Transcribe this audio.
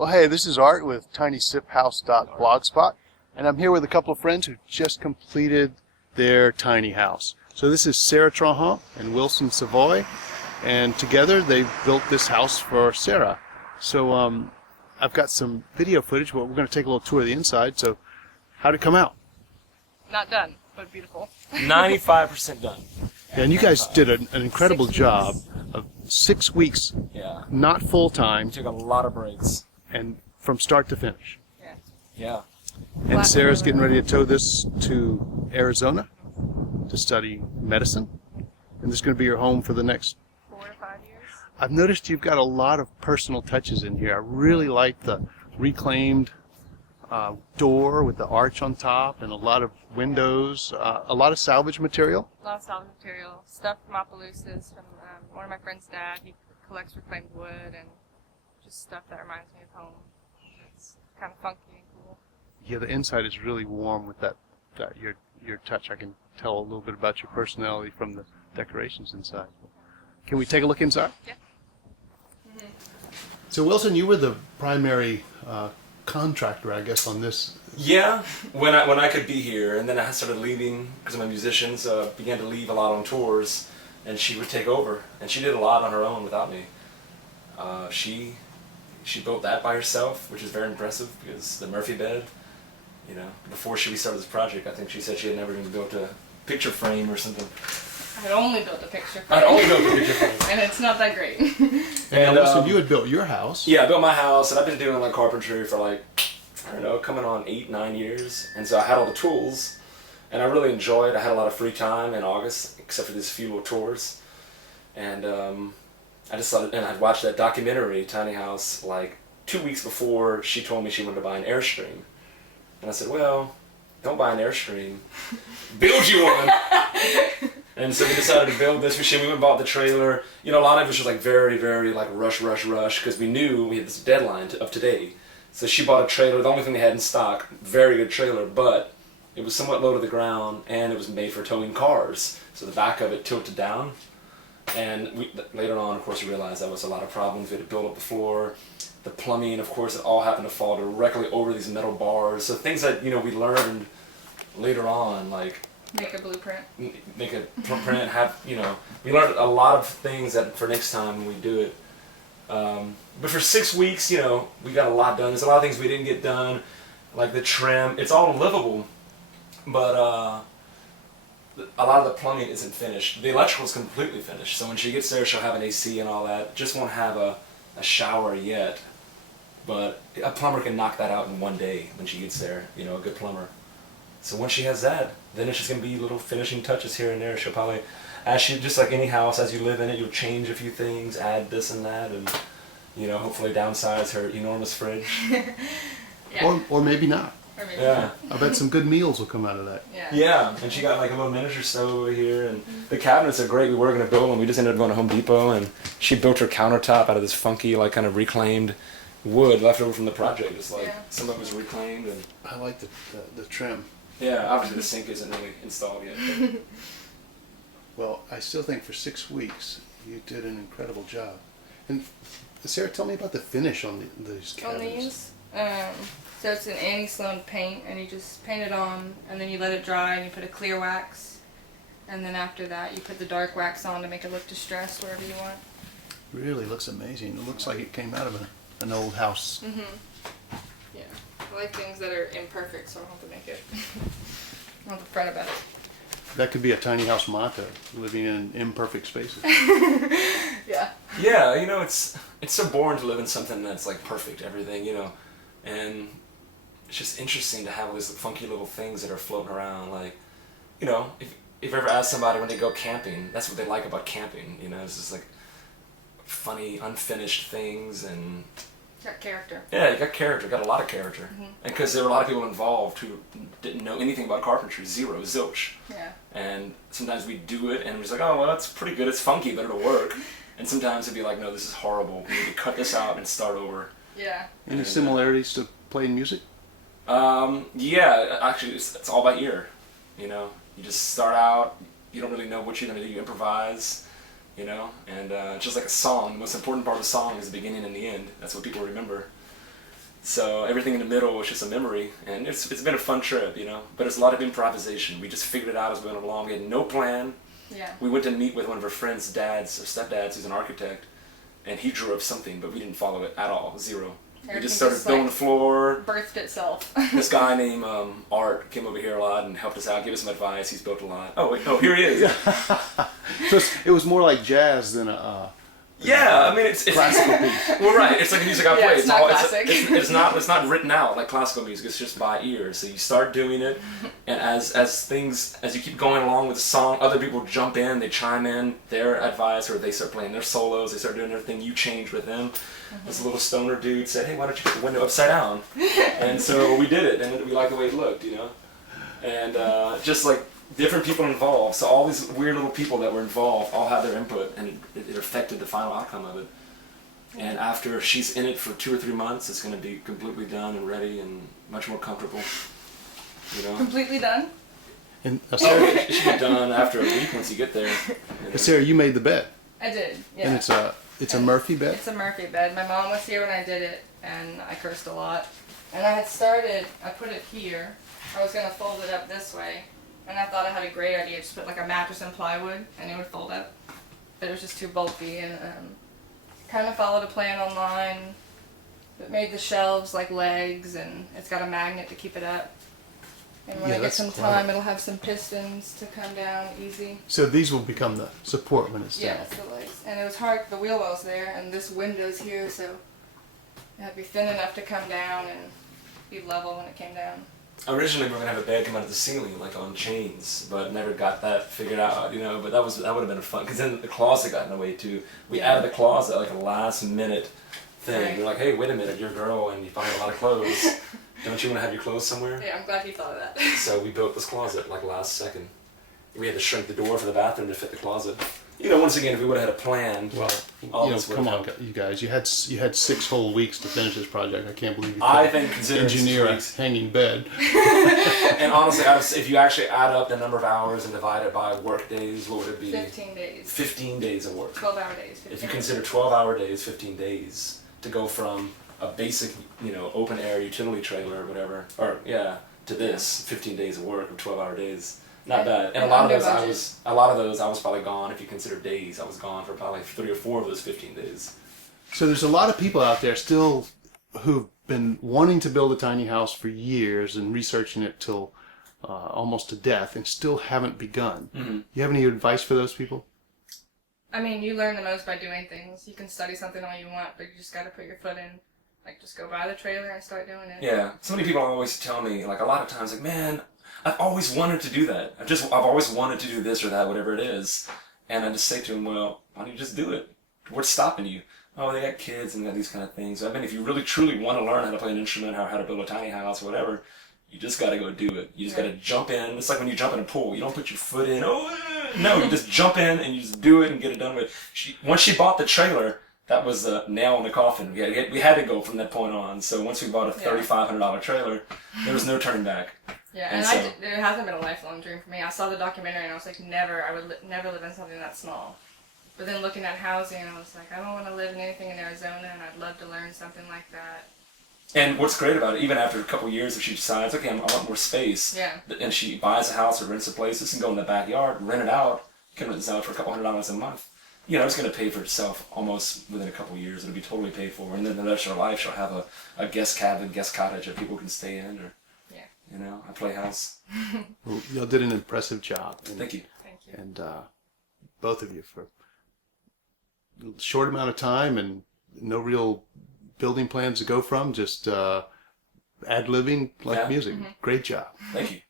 Well, hey, this is Art with TinySipHouse.blogspot, and I'm here with a couple of friends who just completed their tiny house. So this is Sarah Trahan and Wilson Savoy, and together they built this house for Sarah. So I've got some video footage, but we're going to take a little tour of the inside. So how'd it come out? Not done, but beautiful. 95% done. Yeah, and you guys did an incredible job of 6 weeks, Yeah. not full-time, Took a lot of breaks. and from start to finish. Yeah. Yeah. And Sarah's getting ready to tow this to Arizona to study medicine. And this is going to be your home for the next... 4 or 5 years. I've noticed you've got a lot of personal touches in here. I really like the reclaimed door with the arch on top and a lot of windows, a lot of salvage material. A lot of solid material. Stuff from Opelousas, from one of my friend's dad. He collects reclaimed wood and just stuff that reminds me of home. It's kind of funky and cool. Yeah, the inside is really warm with that your touch. I can tell a little bit about your personality from the decorations inside. Can we take a look inside? Yeah. So Wilson, you were the primary contractor, I guess, on this. Yeah, when I could be here, and then I started leaving because I'm a musician, so I began to leave a lot on tours, and she would take over, and she did a lot on her own without me. She built that by herself, which is very impressive because the Murphy bed, you know, before we started this project, I think she said she had never even built a picture frame or something. I had only built a picture frame. I'd only built a picture frame. And it's not that great. And Wilson, you had built your house. Yeah, I built my house, and I've been doing like carpentry for like, I don't know, coming on 8-9 years. And so I had all the tools, and I really enjoyed. I had a lot of free time in August, except for these few little tours. And I decided, and I'd watched that documentary, Tiny House, like 2 weeks before she told me she wanted to buy an Airstream. And I said, well, don't buy an Airstream, build you one. And so we decided to build this machine. We went and bought the trailer. You know, a lot of it was just like very, very like rush, because we knew we had this deadline of today. So she bought a trailer, the only thing they had in stock, very good trailer, but it was somewhat low to the ground and it was made for towing cars. So the back of it tilted down. And later on, of course, we realized that was a lot of problems. We had to build up the floor. The plumbing, of course, it all happened to fall directly over these metal bars. So things that, you know, we learned later on, like Make a blueprint. make a blueprint, have, you know, we learned a lot of things that for next time when we do it. But for 6 weeks, you know, we got a lot done. There's a lot of things we didn't get done, like the trim. It's all livable, but a lot of the plumbing isn't finished. The electrical is completely finished. So when she gets there, she'll have an AC and all that. Just won't have a shower yet. But a plumber can knock that out in one day when she gets there, you know, a good plumber. So once she has that, then it's just going to be little finishing touches here and there. She'll probably, just like any house, as you live in it, you'll change a few things, add this and that, and, you know, hopefully downsize her enormous fridge. Yeah. Or maybe not. Or maybe Yeah. I bet some good meals will come out of that. Yeah. Yeah, and she got like a little miniature stove over here, and the cabinets are great. We were going to build them. We just ended up going to Home Depot, and she built her countertop out of this funky, like, kind of reclaimed wood left over from the project. Just like some of it was reclaimed, and I like the trim. yeah, obviously the sink isn't really installed yet. Well, I still think for 6 weeks you did an incredible job. And Sarah, tell me about the finish on these On cabinets. these, so it's an Annie Sloan paint, and you just paint it on, and then you let it dry, and you put a clear wax, and then after that you put the dark wax on to make it look distressed wherever you want. Really looks amazing. It looks like it came out of an old house. Yeah, I like things that are imperfect, so I don't have to make it. I don't have to fret about it. That could be a tiny house motto: living in imperfect spaces. Yeah. Yeah, you know, it's so boring to live in something that's like perfect, everything, you know, and it's just interesting to have all these funky little things that are floating around. Like, you know, if you've ever asked somebody when they go camping, that's what they like about camping, you know, it's just like funny, unfinished things, and Got character. yeah, you got character, got a lot of character. And because there were a lot of people involved who didn't know anything about carpentry, zero, zilch. Yeah. And sometimes we do it and we're just like, oh, well, that's pretty good, it's funky, but it'll work. And sometimes it'd be like, no, this is horrible, we need to cut this out and start over. Yeah. Any similarities to playing music? Yeah, actually, it's all by ear, you know. You just start out, you don't really know what you're going to do, you improvise. You know, and just like a song, the most important part of a song is the beginning and the end. That's what people remember. So everything in the middle was just a memory, and it's been a fun trip, you know. But it's a lot of improvisation. We just figured it out as we went along. We had no plan. Yeah. We went to meet with one of her friend's dads or stepdads, who's an architect, and he drew up something, but we didn't follow it at all. Zero. We Everything just started just, building like, the floor. Birthed itself. This guy named Art came over here a lot and helped us out, gave us some advice. He's built a lot. Oh, wait, here he is. So it was more like jazz than a Yeah, I mean it's classical piece. well, right. It's like the music I play. It's not classic. It's not written out like classical music. It's just by ear. So you start doing it, and as you keep going along with the song, other people jump in, they chime in their advice, or they start playing their solos. They start doing everything. You change with them. This little stoner dude said, "Hey, why don't you put the window upside down?" And so we did it, and we liked the way it looked, you know. And just like different people involved, so all these weird little people that were involved all had their input, and it affected the final outcome of it. And after she's in it for 2 or 3 months, it's going to be completely done and ready and much more comfortable, you know. Completely done? And Sarah, Sarah, it should be done after a week once you get there. You know. Sarah, you made the bed, I did, yeah. and it's a Murphy bed. It's a Murphy bed. My mom was here when I did it, and I cursed a lot. And I put it here. I was going to fold it up this way, and I thought I had a great idea. Just put like a mattress and plywood, and it would fold up. But it was just too bulky, and kind of followed a plan online. It made the shelves like legs, and it's got a magnet to keep it up. And when Yeah, I get that's some clever. time, it'll have some pistons to come down easy. So these will become the support when it's Yeah, down. it's the legs. And it was hard, the wheel well's there, and this window's here, so it had to be thin enough to come down and be level when it came down. Originally, we were gonna have a bed come out of the ceiling, like on chains, but never got that figured out, you know. But that would have been fun, because then the closet got in the way too. We Yeah. added the closet like a last minute thing. Right. We're like, hey, wait a minute, you're a girl and you buy a lot of clothes. Don't you want to have your clothes somewhere? Yeah, I'm glad you thought of that. So we built this closet like last second. We had to shrink the door for the bathroom to fit the closet. You know, once again, if we would have had a plan, Well, all you know, this would come have on, helped. you guys. You had 6 whole weeks to finish this project. I can't believe you I couldn't think considering engineer a 6 weeks. hanging bed. And honestly, if you actually add up the number of hours and divide it by work days, what would it be? 15 days. 15 days of work. 12-hour days. 15 If you days. consider 12-hour days, 15 days, to go from a basic, you know, open air utility trailer or whatever, or yeah, to this 15 days of work of 12-hour days. Not bad. And a And lot of under those I was probably gone. If you consider days, I was gone for probably 3 or 4 of those 15 days. So there's a lot of people out there still who've been wanting to build a tiny house for years and researching it till almost to death and still haven't begun. Mm-hmm. You have any advice for those people? I mean, you learn the most by doing things. You can study something all you want, but you just got to put your foot in. Like, just go buy the trailer and start doing it. Yeah. So many people always tell me, like a lot of times, like, man, I've always wanted to do that. I've always wanted to do this or that, whatever it is. And I just say to them, well, why don't you just do it? What's stopping you? Oh, they got kids and got these kind of things. I mean, if you really truly want to learn how to play an instrument or how to build a tiny house or whatever, you just got to go do it. You just got to jump in. It's like when you jump in a pool. You don't put your foot in. No, you just jump in and you just do it and get it done with. Once she bought the trailer, that was a nail in the coffin. We had to go from that point on. So once we bought a $3,500 trailer, there was no turning back. Yeah, And and it hasn't been a lifelong dream for me. I saw the documentary and I was like, I would never live in something that small. But then looking at housing, I was like, I don't want to live in anything in Arizona, and I'd love to learn something like that. And what's great about it, even after a couple of years, if she decides, okay, I want more space, Yeah. and she buys a house or rents a place, this can go in the backyard, rent it out, can rent this out for a couple $100 a month. You know, it's going to pay for itself almost within a couple of years. It'll be totally paid for. And then the rest of her life, she'll have a guest cabin, guest cottage that people can stay in, or, you know, a playhouse. Well, y'all did an impressive job. And, Thank you. Thank you. And both of you for a short amount of time and no real building plans to go from, just ad-libbing like Yeah. music. Great job. Thank you.